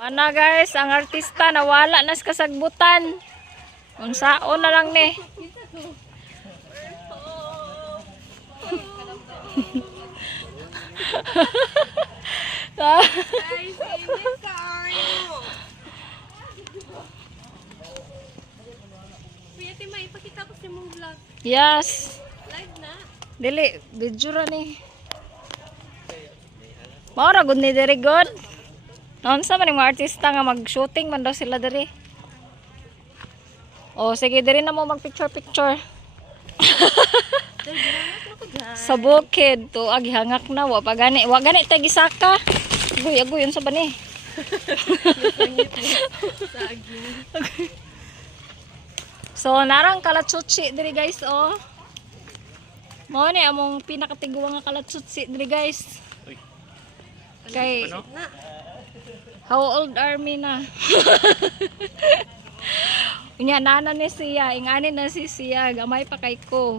Ana guys, ang artista nawala na sa kasagbutan. Unsaon na lang ni. Guys, init kayo. Kuya Tima, ipakita ko sa mong vlog. Yes. Live na. Dili, video ra ni. Maura gud ni diri god. Naunsa man yung mga artista nga mag-shooting man daw sila diri. Oh, sige diri na mo mag-picture. Sa bukid to agihangak na wa pa gani tag isaka. Agoy unsa ba ni? So narang kalatsutsi diri guys oh. Mao ni among pinakatiguang nga kalatsutsi diri guys. Kay how old are me na? Unya nana ni siya, ingani na si siya, gamay pa kay ko.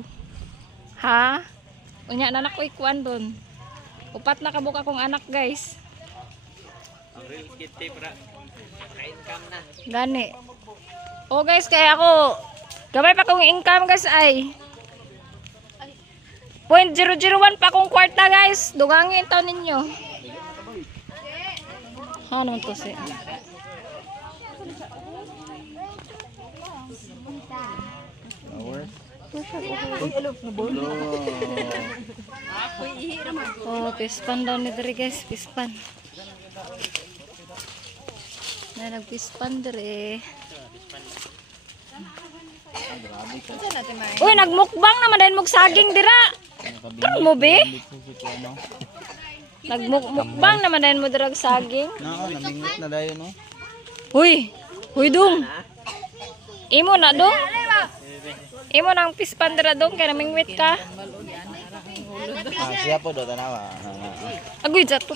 Ha? Unya nanak ko ikuan doon. Upat na kabuka kong anak guys. Ang real kitty para ka-income na. Gani. Oh guys, kaya ako gamay pa kong income guys ay 0.001 pa kong kwarta guys. Dugangin taon ninyo. Ano to si? Oh, pispan daw ni diri guys, pispan. Na nagpispan diri. Uy, nagmukbang naman din mog saging dira. Kan mo be? Nagmukbang naman din mo dirag saging. Oo, namingwit na dayon no. Huy dong. Imo na dong. Imo nang pispan dira dong kay namingwit ka. Siya po do tanawa. Agoy jato.